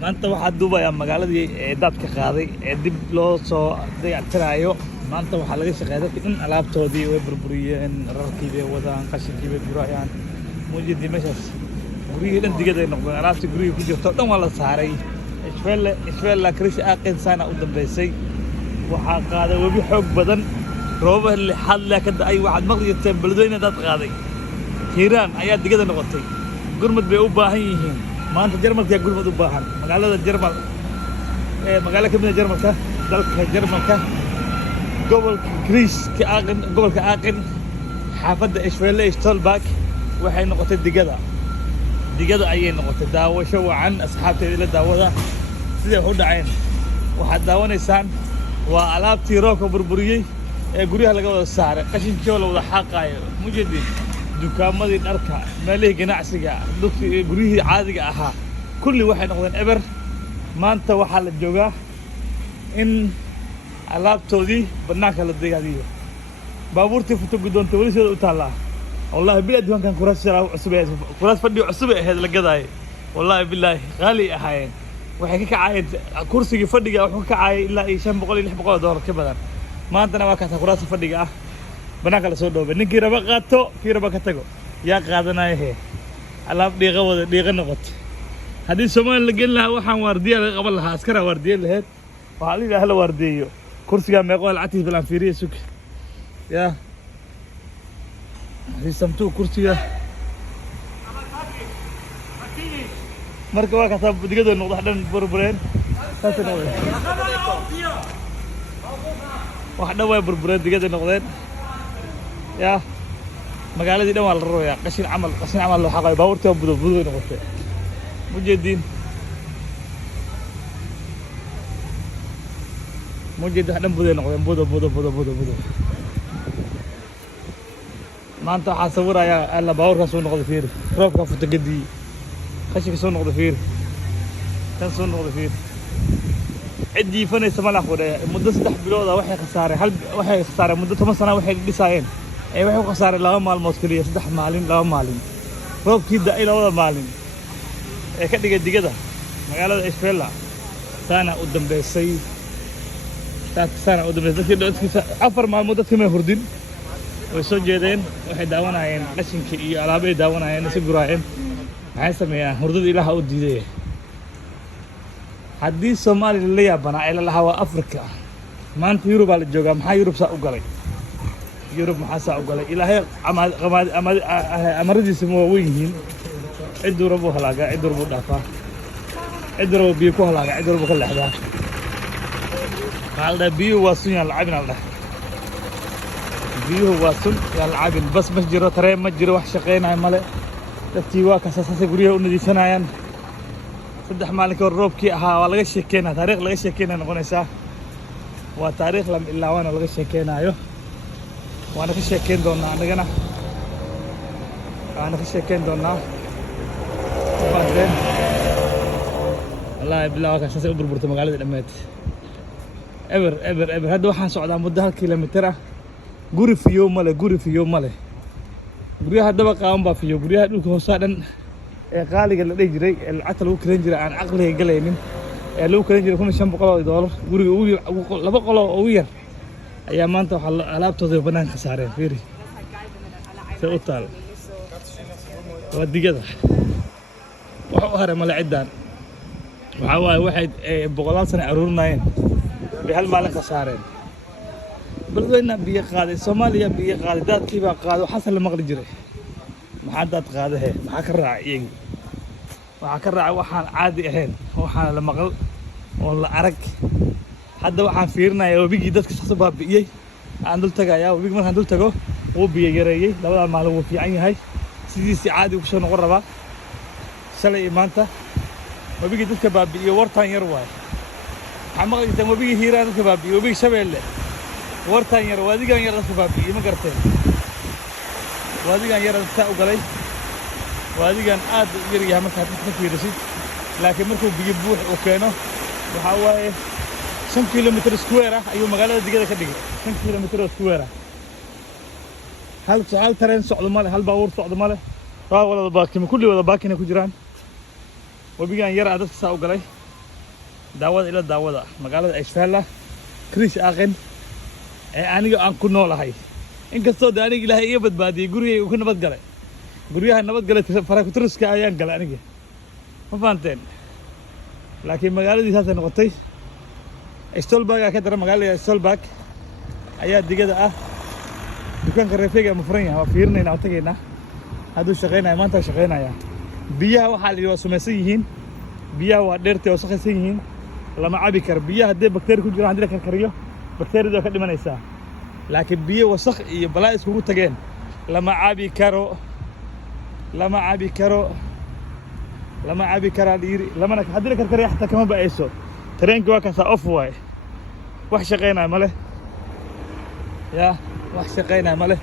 maanta waxaa duubaya magaaladii dadka qaaday ee dib loo soo dayactirayo. maanta waxaa laga shaqeeyay dadka in alaabtoodii way burburiyeen, rarkii bay wadaan, qashinkii bay gurayaan. muujidi meeshaas guriyihii dhan digada ay noqdeen, alaabtii guriyihii ku jirto dhan waa la saaray. Ishveella krish aaqin sana u dambeysay waxaa qaaday webi xoog badan, roobab lixaad leh ka da'ay. waxaad maqli jirteen beledweyne dad qaaday, hiiraan ayaa digada noqotay. gurmad bay u baahan yihiin maanta. Jarmalka gurmad u baahan, magaalada Jarmal magaalo ka mid ah Jarmalka, dalka Jarmalka, gobolka Krish ka aqin, gobolka aqin, xaafadda Ishveelle Stolberg waxay noqotay digada ayay noqotay. daawasho wacan asxaabteeda la daawada sidee u dhaceen. waxaad daawanaysaan waa alaabtii roobka burburiyey ee guryaha laga wada saaray, qashinkii oo la wada xaaqaayo. mujeedin dukaamadii dharka, meelihii ganacsiga, guryihii caadiga ahaa kulli waxay noqdeen eber. maanta waxaa la joogaa in alaabtoodii bannaanka la degaadiyo. baabuurtii futo guddoonta weli sida u taallaa. wallahi bilaa diiwaankan kuraas fadhi cusub ay ahayd la gadaayay. wallahi bilaahi qaali ahaayeen. waxay ka kacayeen kursigii fadhiga wuxuu ka kacayay ilaa $500 iyo $600 ka badan. maantana waa kaasa kuraasta fadhiga ah bannaanka la soo dhoobay. ninkii raba qaato, kii raba ka tago. yaa qaadanaya he alaab dhiiqa wada dhiiqa noqoto. haddii Soomaaliya la gelin lahaa waxaan waardiya laga qaban lahaa, askara waardiye lahayd. waxaa la yidhaha la waardiyeeyo kursigaa meeqo lacagtiis balan fiiriye sug yaa risamtuu kursiga. marka waa kaasaa digada noqdo dhan burbureen. saasay noqdeen, wax dhan way burbureen, digada noqdeen. yaa magaaladii dhan waa la rarayaa, qashin camal loo xaqayo. baabuurtii waa budo noqotay. mujeediin wax dhan buday noqdeen, budo. maanta waxaa sawirayaa alla baabuurkaas soo noqday fiir, roobka futa gadii, qashinka soo noqday fiir, kan soo noqday fiir. cid jiifanaysa ma laha qodaya. muddo 3 bilood ah waxay khasaareen muddo 10 sano waxay dhisaayeen waxay ku khasaareen 2 maalmood kaliya, 3 maalin 2 maalin. roobkii da'ay 2 maalin ee ka dhigay digada magaalada Ishveella sana u dambeysay. dadkii 4 maalmood dadkii ma hurdin, way soo jeedeen, waxay daawanayeen qashinkii iyo alaabay daawanayeen, si guraayeen. maxay sameeyaan? hurdada ilaaha u diiday. haddii Soomaaliya la yaabana ay la lahaa waa Afrika, maanta Yurub baa la joogaa. maxaa Yurub saa u galay? maxaa saa u galay? ilaahay amaradiisa ma weyn yihiin. ciduu rabu halaagaa, ciduu rabu dhaafaa, ciduu rabu biyo ku halaagaa, ciduu rabu ka leexdaa. waxaa la dhahaa biyuhu waa sun yaan lacabin. biyuhu waa sun yaan lacabin. bas ma jiro, tareen ma jiro, wax shaqaynaya male. dadkii waa kasaasay guryaha u nadiifanayaan. 3 maalin ka hor roobkii ahaa waa laga sheekeynaa, taariikh laga sheekeynaya noqonaysaa. waa taariikh lama ilaawana laga sheekeynayo. waana ka sheekeyn doonaa annagana, waana ka sheekeyn doonaa. wallaahi bilaa waa kasaasay u burburtay magaalada dhammeed. eber hadda waxaan socdaa muddo 1 kilomitir ah. guri fiyo male. guryaha daba qaawan baa fiyo. guryaha dhulka hoosaa dhan ee qaaliga la dhihi jiray, ee lacagta lagu karan jiray aan caqliga galaynin, ee lagu karan jiray $500. guriga ugu 2 qolo oo ugu yar ayaa maanta waxaa alaabtooda bannaanka saareen. fiiri see u taal, waa digada. wax u haray male ciddaan. waxaa waaye waxay 100 sano aruurinayeen bay 1 maalin ka saareen. beledweyne biyo qaaday, Soomaaliya biyo qaaday, daadkii baa qaaday. waxaas la maqli jiray. maxaa daad qaadahe? maxaa ka raacay iyagii? waxaa ka raacay waxaan caadi ahayn, waxaan la maqal oon la arag. hadda waxaan fiirinayaa webigii dadka saas baabi'iyey aan dul tagayaa. webigii markaan dul tago wuu biyo yareeyey. 2 maalin wuu fiican yahay, sidiisii caadi ku soo noqon rabaa. shalay iyo maanta webigii dadka baabi'iyey wartaan yar waaye. waxaa maqli jirtaan webigii hiiraan dadka baabi'iyey, webigii Shabeelle wartaan yar, waadigan yar dadka baabi'iyey. ma garteen? waadigan yar saa u galay. waadigan aad u yar yahay markaad ka fiirisid, laakiin markuu biyo buux uu keeno waxaa waaye 5 kilomitir square ah ayuu magaalada digada ka dhigay. 5 kilomitir square ah. hal tareen socdo male, hal baabuur socdo male. waa wada baakin, kulli wada baakin ku jiraan. webigan yar dadka saa u galay. daawada ila daawada magaalada Ishfaala Krish Aqen ee aniga aan ku noolahay inkastoo aniga Ilaahay iga badbaadiyay gurigayga ku nabad galay guriyaha nabad galay farakutruska ayaan galay aniga ma fahanteen laakiin magaaladiisa ay noqotay Stolberg ka dara magaalada Stolberg ayaa digada ah dukaanka reefayga ma furan yahay waa fiirinaynaa tagaynaa hadduu shaqeynayo maanta shaqeynaya biyaha waxa la yiraahdo sumaysan yihiin biyaha waa dheertay oo saxaysan yihiin lama cabi karo biyaha hadii bakteeri ku jiraan hadii la karkariyo bakteerida ka dhimanaysa laakiin biyo wasakh iyo balaa isku tageen lama cabi karo dhiri lamana hadii la karkariyo xataa kama baayso tareenka waa kaasa off way wax shaqeynaa male ya wax shaqeynaa male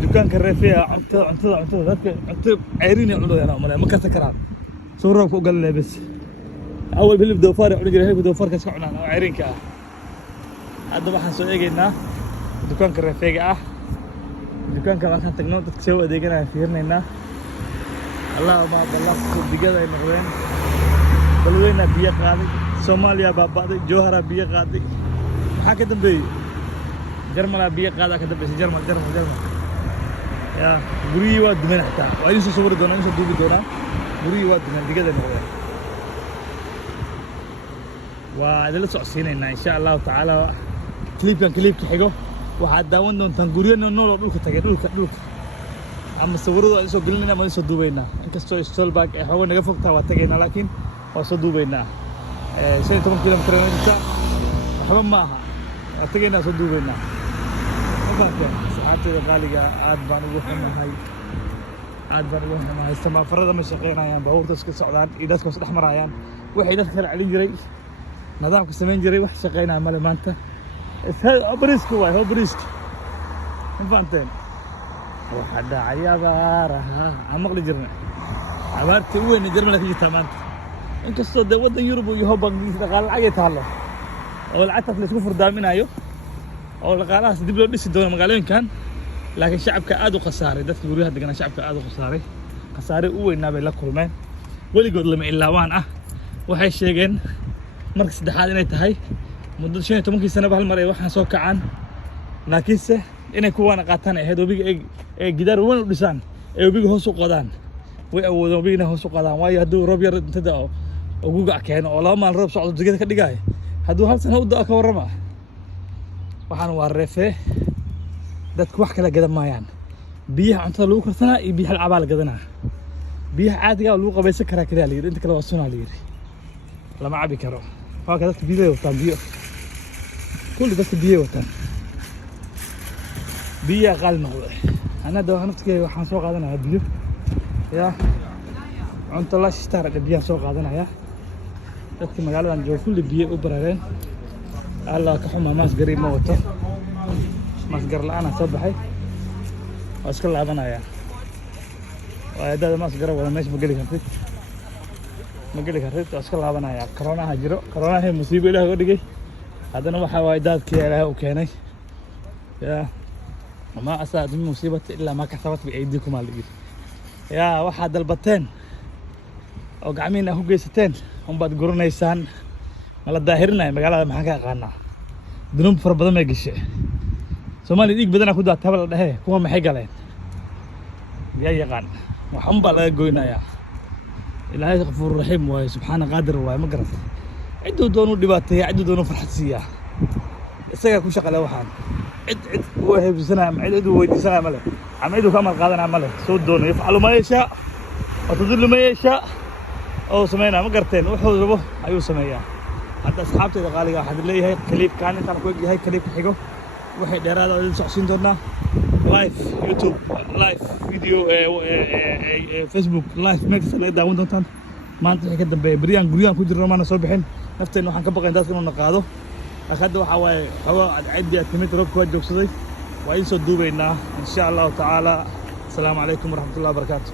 dukaanka reefaya cuntada dadka cunto ceyrin iyo cunada male ma karta karaan soo roobka u galay bas awal hilib doofaar cunug jiray hilib doofaarka iska cunaan oo ceyrinka ah hadda waxaan soo eegaynaa dukaanka reefayga ah dukaanka waxaan tagnaa dadka soo adeeganaya fiirinaynaa Allah ma dallah digada ay noqdeen balweyna biyo qaaday Soomaaliya baabaaday Jowhara biyo qaaday waxa ka dambeeyay Jarmal biyo qaada ka dambeeyay Jarmal ya guriyi waa duman xataa waa inuu soo wari doonaa inuu duubi doonaa guriyi waa duman digada noqdeen waa idin la socodsiinaynaa insha Allah taala clipka xigo waxa daawan doontaan guriyana nool dhulka tagay dhulka ama sawirada ay soo gelinayna ma soo duubayna inkastoo Stolberg ay xawa naga fogtaa waa tagayna laakiin waa soo duubayna 15 kilomitir waxba ma aha waa tagayna soo duubayna saxaabtayda qaaliga aad baan ugu xumahay samaafarada ma shaqeynayaan baabuurta iska socdaan iyo dadka is dhex marayaan waxay dadka kala celin jiray nidaamka sameyn jiray wax shaqeynaa male maanta bariiska waa bariiska ma fahanteen waxa dhacay abaaraha aan maqli jirnay abaartii weyn ee Jarmalka ka jirta maanta inkastoo wadan Yurub iyo Bangiga dhaqaale lacag ay taalo oo lacagtaas la isku furdaaminayo oo dhaqaalahaas dib loo dhisi doono magaalooyinkan laakiin shacabka aad u khasaaray dadka guryaha degan shacabka aad u khasaaray u weynaa bay la kulmeen waligood lama ilaawaan ah waxay sheegeen markii saddexaad inay tahay muddo 15 sano hal mar ay waxaan soo kacaan laakiinse inay kuwana qaataan ahayd wabiga ee gidaar weyn u dhisaan ee wabiga hoos u qodaan way awoodaan wabiga hoos u qodaan waayo hadduu roob yar intada oo ugu gac keeno oo laba maal roob socdo digada ka dhigay hadduu hal sano u daa ka warrama waxaan waa reefay dadku wax kala gadan maayaan biyaha cuntada lagu karsanaa iyo biyaha cabaal gadanaa biyaha caadiga lagu qabaysan karaa kaliya la yiri inta kale waa sunaa la yiri lama cabi karo waa ka dadka biyo wataan biyo kulli dadka biyo wataan biyo qaal noqday ana dawaa naftigeeda waxaan soo qaadanayaa biyo ya cunto la shitaara biyo soo qaadanaya dadka magaaladan jooga kulli biyo u barareen Allah ka xuma maas gari ma wato maas gar la'aan soo baxay oo iska laabanaya waa dad maas gar wada meesha ma geli kartid oo iska laabanaya corona jiro corona hay musiibo Ilaahay u dhigay haddana waxa way dadkii Ilaahay u keenay ya ma asaad musiibada illa ma ka sabat bi aydikum alayhi ya waxa dalbateen oo gacmiina ku geysateen baad guranaysaan mala daahirnaa magaalada maxaan ka aqaanaa dunub far badan ma gashay Soomaali dig badan ku daatay la dhahay kuwa maxay galeen yaa yaqaan waxan baa laga goynayaa Ilaahay Ghafuur Rahiim waa subhana qaadir waa ma garat ciduu doonu dhibaatay ciduu doonu farxad siiya isaga ku shaqale waxaan cid waa heebsanaa ma cid weydiisanaa male ama cid ka mal qaadanaa male soo doono yafcalu ma yeesha wa tudillu ma yeesha oo sameeyna ma garteen wuxuu rabo ayuu sameeyaa hadda asxaabtayda qaaliga waxaan leeyahay clipkan intaan ku eegyahay clipka xigo waxay dheeraad oo socodsiin doonaa live YouTube live video Facebook live max la daawan doontaan maanta wixii ka dambeeyay guriyaan ku jirno maana soo bixin nafteena waxaan ka baqayn dadka inuu naqaado akada waxa way hawa cadcadi timid roobka joogsaday waa in soo duubaynaa insha Allah taala assalamu alaykum warahmatullahi wabarakatuh